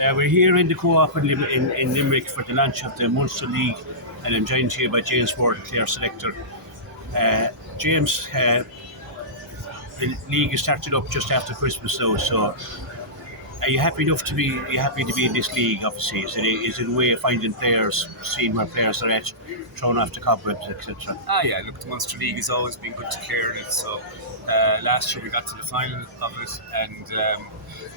We're here in the co-op in Limerick for the launch of the Munster League, and I'm joined here by James Moran Clare, selector. James, the league is started up just after Christmas, though. So, are you happy enough to be? Are you happy to be in this league? Obviously, is it a way of finding players, seeing where players are at, throwing off the cobwebs, etc. Yeah, look, the Munster League has always been good to Clare in it. So last year we got to the final of it, and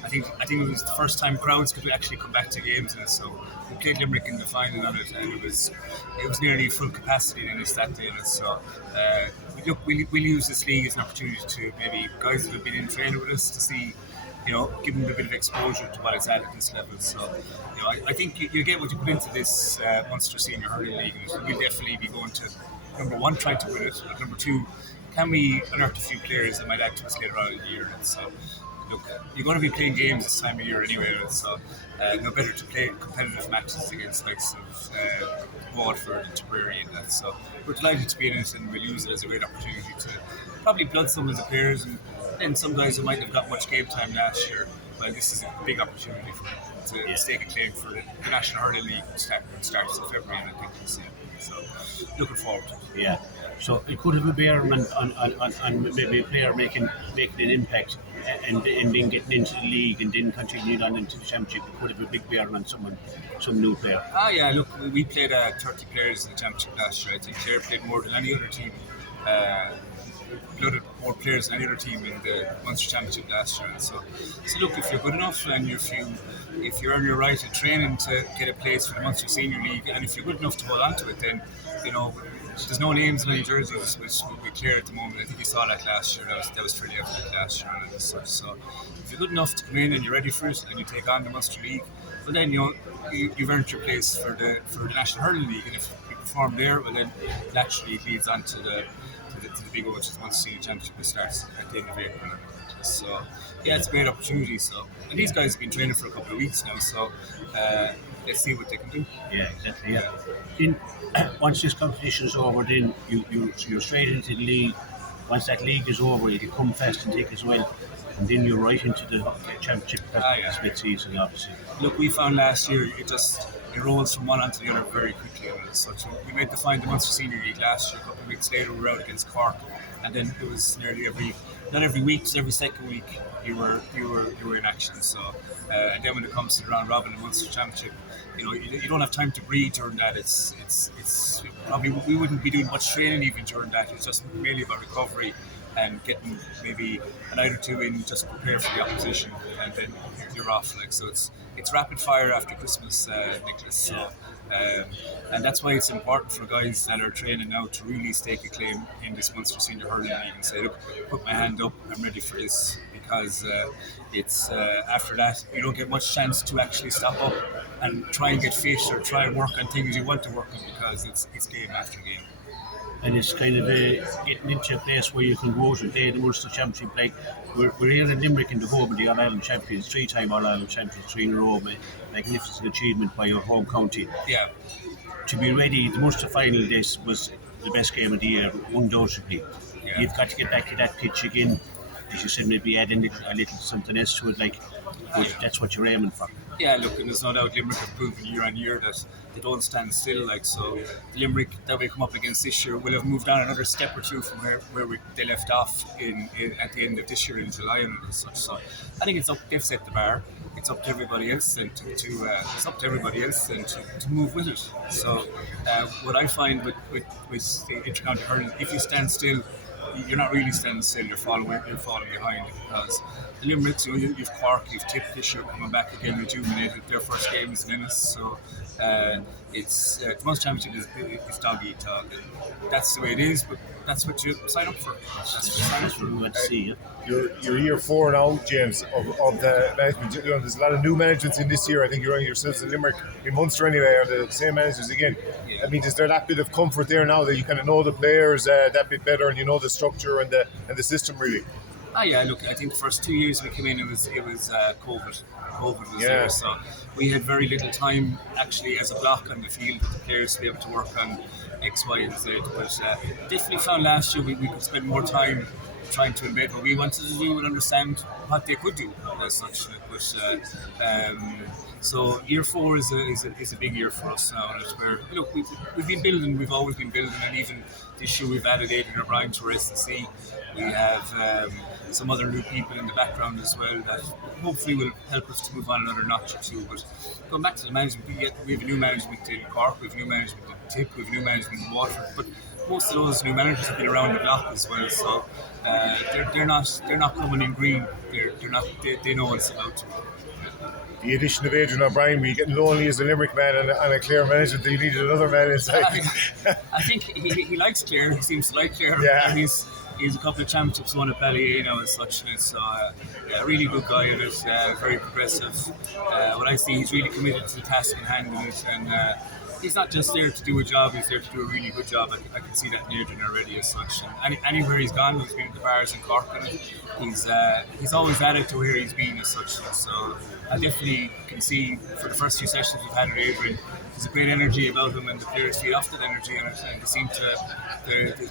I think it was the first time crowds could actually come back to games in it. So we played Limerick in the final of it, and it was nearly full capacity in it that day. In it. So look, we'll use this league as an opportunity to maybe guys that have been in training with us to see. Give them a bit of exposure to what it's at this level. So, I think you get what you put into this Munster Senior Hurling League. And we'll definitely be going to, number one, trying to win it. But number two, can we unearth a few players that might add to us later on in the year? And so, look, you're going to be playing games this time of year anyway. So, no better to play competitive matches against likes of Waterford and Tipperary and that. So, we're delighted to be in it, and we'll use it as a great opportunity to probably blood some of the players and some guys who might have got much game time last year. Well, this is a big opportunity for them to stake a claim for the National Hurling League, which starts in February, and I think we'll see it. So, looking forward to it. Yeah. So it could have a bearing on maybe a player making an impact and then getting into the league and then continuing on into the championship. It could have a big bearing on some new player. Yeah, look, we played 30 players in the championship last year. I think Clare played more than any other team. Blooded more players than any other team in the Munster Championship last year. So look, if you're good enough and if you earn your right at training to get a place for the Munster Senior League, and if you're good enough to hold on to it, then there's no names on any jerseys, which we're clear at the moment. I think you saw that last year. That was pretty evident last year. And so if you're good enough to come in and you're ready for it and you take on the Munster League, well then you've earned your place for the National Hurling League, and if you perform there, well then naturally it leads on to the big one, which is Munster Senior Championship, that starts at the end of April. So it's a great opportunity. So, and these guys have been training for a couple of weeks now, so let's see what they can do. Yeah, exactly. Yeah. Then once this competition is over, then you're straight into the league. Once that league is over, you can come fast and take as well, and then you're right into the championship split season, obviously. Look, we found last year it rolls from one onto the other very quickly. So we made the Munster Senior League last year. A couple of weeks later, we were out against Cork, and then it was nearly not every week, just every second week you were in action. So and then when it comes to the round robin and Munster Championship, you don't have time to breathe during that. It's probably we wouldn't be doing much training even during that. It's just mainly about recovery and getting maybe a night or two in, just prepare for the opposition, and then you're off. So it's rapid fire after Christmas, Nicholas. So, and that's why it's important for guys that are training now to really stake a claim in this Munster Senior Hurling League and say, look, put my hand up, I'm ready for this, because it's after that you don't get much chance to actually stop up and try and get fit or try and work on things you want to work on, because it's game after game. And it's kind of getting into a place where you can go out and play the Munster Championship. Like we're here in Limerick in the home of the All-Ireland champions, 3-time All-Ireland champions, 3 in a row, magnificent achievement by your home county. Yeah. To be ready, the Munster final, this was the best game of the year, undoubtedly. Yeah. You've got to get back to that pitch again, as you said, maybe add a little something else to it, that's what you're aiming for. Yeah, look, and there's no doubt Limerick have proven year on year that they don't stand still. So Limerick that we come up against this year will have moved on another step or two from where they left off at the end of this year in July and such. So I think they've set the bar. It's up to everybody else and to move with it. So what I find with the intercounty hurling, if you stand still, you're not really standing still. You're falling behind, because the Limericks, you've Cork, you've Tip this year coming back again, rejuvenated. Their first game is in us, so it's the Munster Championship is dog eat dog. That's the way it is, but that's what you sign up for. That's what we want to see. You're year 4 now, James, of the management. There's a lot of new managements in this year. I think you're on yourselves in Limerick, in Munster anyway, are the same managers again. Yeah. I mean, is there that bit of comfort there now that you kind of know the players that bit better, and you know the structure and the system really? Yeah, look, I think the first 2 years we came in, it was COVID. COVID was there, so we had very little time actually as a block on the field with the players to be able to work on X, Y, and Z. But definitely found last year we could spend more time trying to embed what we wanted to do and understand what they could do as such. So year 4 is a big year for us now. And where look, we've been building, we've always been building, and even this year we've added Aidan O'Brien to our S&C. We have some other new people in the background as well that hopefully will help us to move on another notch or two. But going back to the management, we have a new management in Cork, we have a new management in Tip, we have a new management in Waterford. But most of those new managers have been around the block as well, so they're not coming in green. They know what it's about. The addition of Adrian O'Brien, were you getting lonely as a Limerick man and a Clare management that you needed another man inside? I think he likes Clare. He seems to like Clare. Yeah. And he's a couple of championships won at Ballyea and such. And so a really good guy in it, very progressive. What I see, he's really committed to the task in hand in it, and he's not just there to do a job, he's there to do a really good job. I can see that in Adrian already as such. And anywhere he's gone, he's been at the bars in Cork, and he's always added to where he's been as such. So I definitely can see for the first few sessions we've had with Adrian, there's a great energy about him, and the players feed off that energy, and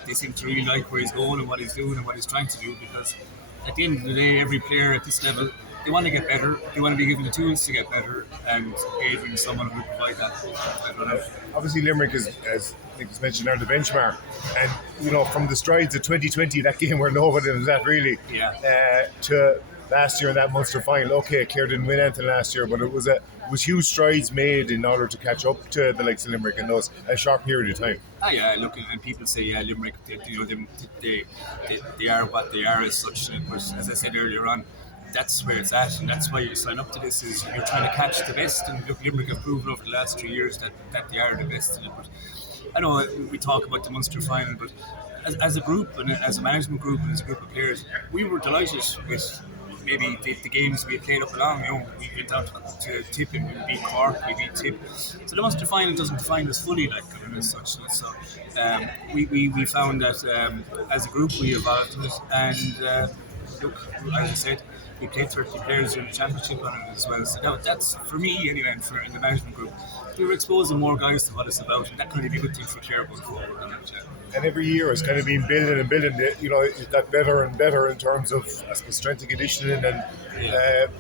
they seem to really like where he's going and what he's doing and what he's trying to do, because at the end of the day, every player at this level, they want to get better, they want to be given the tools to get better, and Adrian is someone who will provide that. Obviously Limerick is, as Nick was mentioned, are the benchmark, and from the strides of 2020, that game where nobody was at really, to last year in that Munster final. Okay, Clare didn't win anything last year, but it was huge strides made in order to catch up to the likes of Limerick in those a short period of time. Look, and people say, Limerick, they are what they are as such. But as I said earlier on, that's where it's at, and that's why you sign up to this. Is you're trying to catch the best, and look, Limerick have proven over the last 3 years that they are the best in it. But I know we talk about the Munster final, but as a group and as a management group and as a group of players, we were delighted with maybe the games we played up along. We went down to Tip and we beat Cork, we beat Tip. So the Munster final doesn't define us fully as such. So we found that as a group we evolved in it, and look, as I said, we played 30 players in the championship on it as well. So that's for me anyway, and in the management group, we were exposing more guys to what it's about, and that can only be a good thing for Clare going forward. And every year has kind of been building and building. It got better and better in terms of, I suppose, strength and conditioning and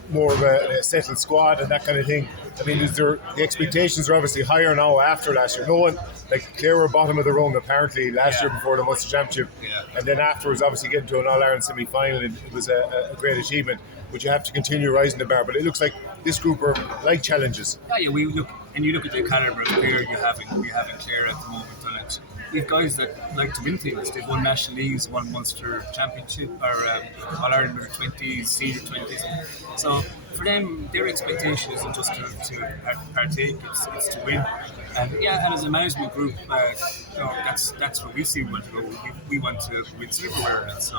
more of a settled squad and that kind of thing. I mean, the expectations are obviously higher now after last year. No one, like Clare were bottom of the rung apparently last year before the Munster Championship, and then afterwards obviously getting to an All-Ireland semi-final, and it was a great achievement. But you have to continue rising the bar. But it looks like this group are like challenges. We look, and you look at the calibre of player you have in Clare at the moment, and it. We have guys that like to win things. They've won National Leagues, won Munster Championship, or All-Ireland under 20s, Senior 20s. So for them, their expectation isn't just to partake, it's to win. And as a management group, that's what we see we want to go. We want to win silverware, and so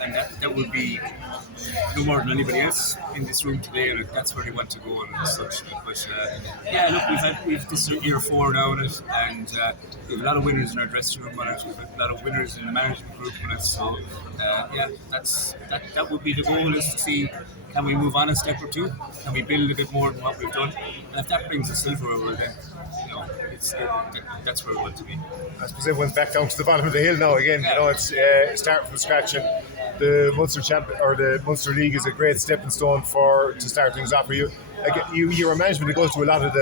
and that would be no more than anybody else in this room today. And that's where they want to go and such. But look, we've this year 4 now on it, and we have a lot of winners in our dressing room on it. We've got a lot of winners in the management group on it. So that would be the goal, is to see, can we move on a step or two? Can we build a bit more than what we've done? And if that brings us silverware, then that's where we want to be. I suppose everyone's back down to the bottom of the hill now again. It's starting from scratch, and the Munster or the Munster League is a great stepping stone to start things off for you. You're a management that goes to a lot of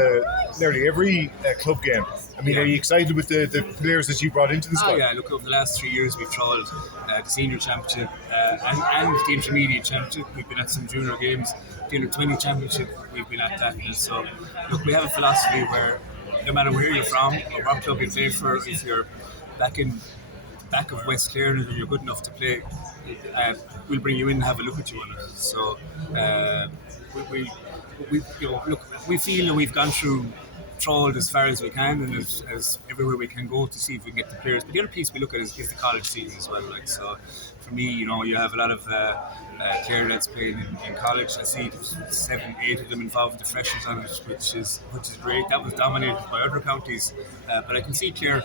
nearly every club game. I mean, are you excited with the players that you brought into the squad? Look, over the last 3 years we've trawled the Senior Championship and the Intermediate Championship. We've been at some junior games. The Under 20 Championship, we've been at that. And so, look, we have a philosophy where no matter where you're from or what club you play for, if you're back of West Clare and you're good enough to play, we'll bring you in and have a look at you on it. So we feel that we've gone through, trawled as far as we can, and as everywhere we can go to see if we can get the players. But the other piece we look at is the college season as well. So for me, you have a lot of Clare lads playing in college. I see 7, 8 of them involved with the freshers on it, which is great. That was dominated by other counties, but I can see Clare,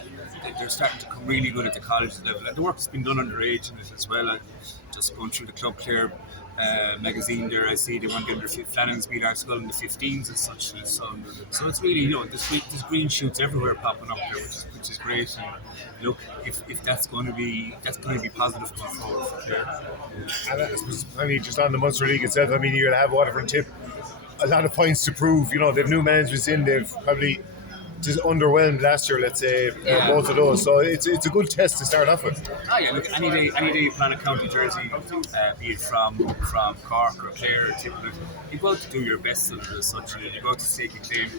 they're starting to come really good at the college level, and the work has been done underage in it as well. Just going through the club Clare magazine there. I see they want to get their Flannans beat our skull in the 15s and such. And so it's really, there's green shoots everywhere popping up there, which is great. And look, if that's going to be positive going forward for Clare. And I suppose, just on the Munster League itself, you'll have Waterford and Tip a lot of points to prove. They've new managements in. They've probably just underwhelmed last year, let's say, both of those. So it's a good test to start off with. Look, any day you plan a county jersey, be it from Cork or Clare or Tip, you go out to do your best under as such. You go out to stake a claim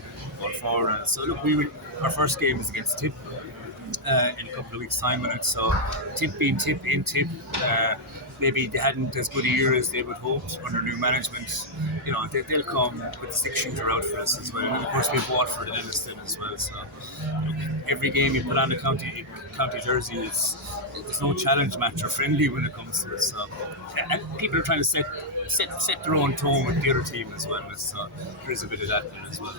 going forward. And so look, our first game is against Tip in a couple of weeks' time on it. So Tip being Tip in Tip. Maybe they hadn't as good a year as they would hoped under new management. They'll come with a stick shooter out for us as well. And of course we have Waterford and Elliston as well. So every game you put on the county jersey there's no challenge match or friendly when it comes to it. So and people are trying to set their own tone with the other team as well. So there's a bit of that there as well.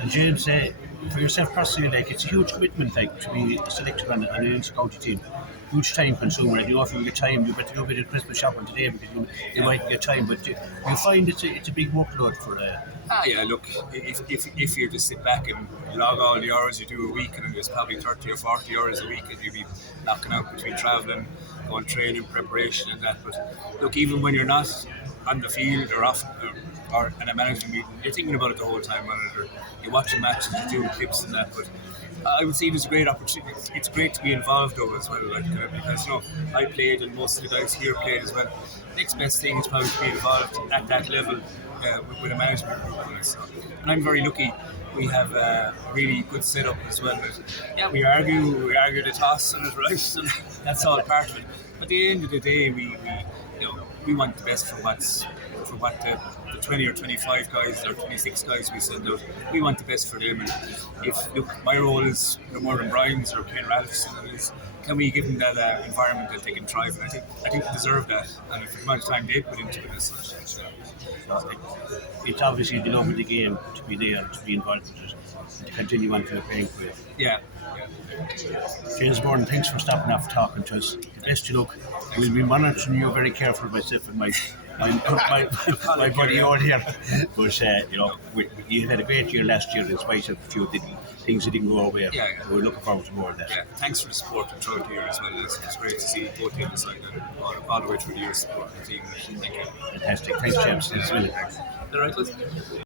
And James, for yourself personally, it's a huge commitment to be selected on an inter-county team. Huge time consumer, and if you get time, you better do a bit of Christmas shopping today because you might get time. But you find it's a big workload for. Look, if you just sit back and log all the hours you do a week, and there's probably 30 or 40 hours a week, and you'll be knocking out between travelling, going training, preparation, and that. But look, even when you're not on the field or off or in a management meeting, you're thinking about it the whole time. You're watching matches, you're doing clips and that. But I would say it was a great opportunity. It's great to be involved though as well, because I played and most of the guys here played as well. Next best thing is probably to be involved at that level with a management group. And I'm very lucky. We have a really good setup as well. But we argue the toss and it, right? And that's all part of it. But at the end of the day, we want the best for what the 20 or 25 guys or 26 guys we send out. We want the best for them. And my role is no more than Brian's or Ken Ralph's, can we give them that environment that they can thrive in? I think they deserve that, and for the amount of time they put into it as such. So it's obviously the love of the game to be there, to be involved with it, and to continue on to the playing field. Yeah. James Moran, thanks for stopping off talking to us. The best of luck. We'll be monitoring you very carefully, myself and my buddy over here. But you had a great year last year in spite of a few things that didn't go our way. We're looking forward to more of that. Yeah, thanks for the support throughout the year as well. It's great to see both teams all the way through the year supporting the team. Thank you. Fantastic. Thanks, James. All right,